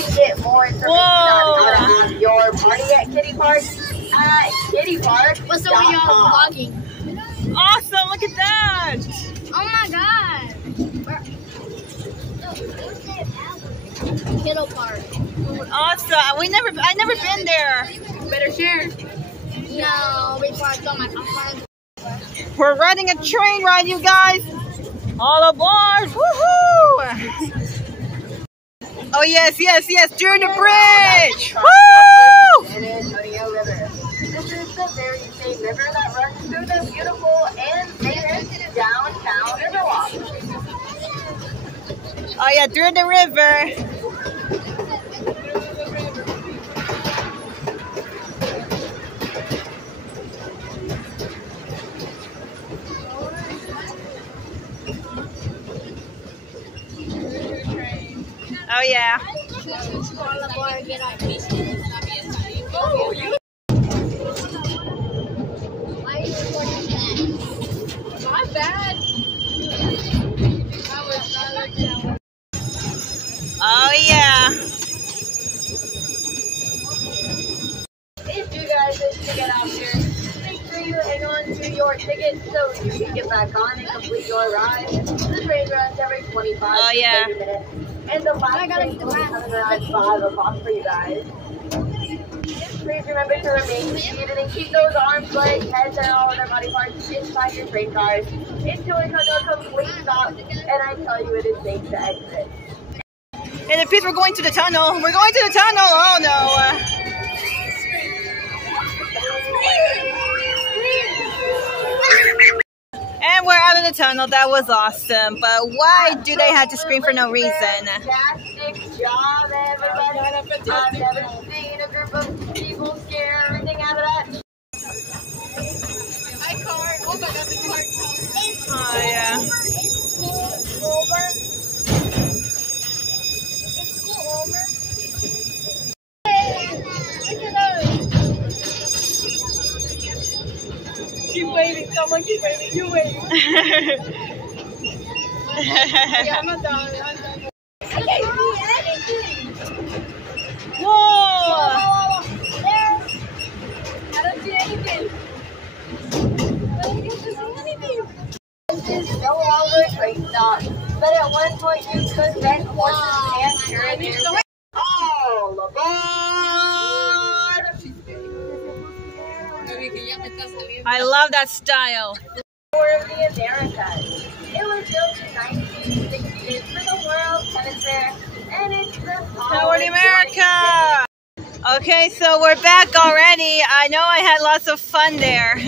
can get more information on how to have your party at Kiddie Park at kiddiepark.com. What's up with y'all vlogging? Awesome! Look at that! Oh my god! Kiddie Park. Awesome! I never been there. Better share. No, before I tell my friends. We're riding a train ride, you guys. All aboard! Woohoo! Oh yes, yes, yes! During the bridge! Woo! San Antonio River. This is the very same river that runs through the beautiful and famous downtown Riverwalk. Oh yeah, through the river. Oh yeah. Oh, you Not bad. Oh yeah. If you guys wish to get off here, make sure you hang on to your ticket so you can get back on and complete your ride. The train runs every 25 to 30 minutes. And the last train will be coming around 5 o'clock for you guys. Just please remember to remain seated and keep those arms, legs, heads, and all other body parts inside your train cars until we come to a complete stop, and I tell you it is safe to exit. And the people are going to the tunnel. We're going to the tunnel. Oh no. And we're out of the tunnel. That was awesome. But why do they have to scream for no reason? Fantastic job, everybody. I've never seen a group of people scare everything out of that. My car. Oh my god, the car. Oh yeah. Is school over? Is school over? Keep waiting. Someone keep waiting. You wait. Yeah, I'm not done. I can't see anything. Whoa! There. I don't see anything. This is no longer a train stop, but at one point you could rent horses and carriages. All aboard! I love that style. Tour of the Americas. It was built in 1960 for the World Tennis Fair, and it's the Tour de America! Okay, so we're back already. I know I had lots of fun there.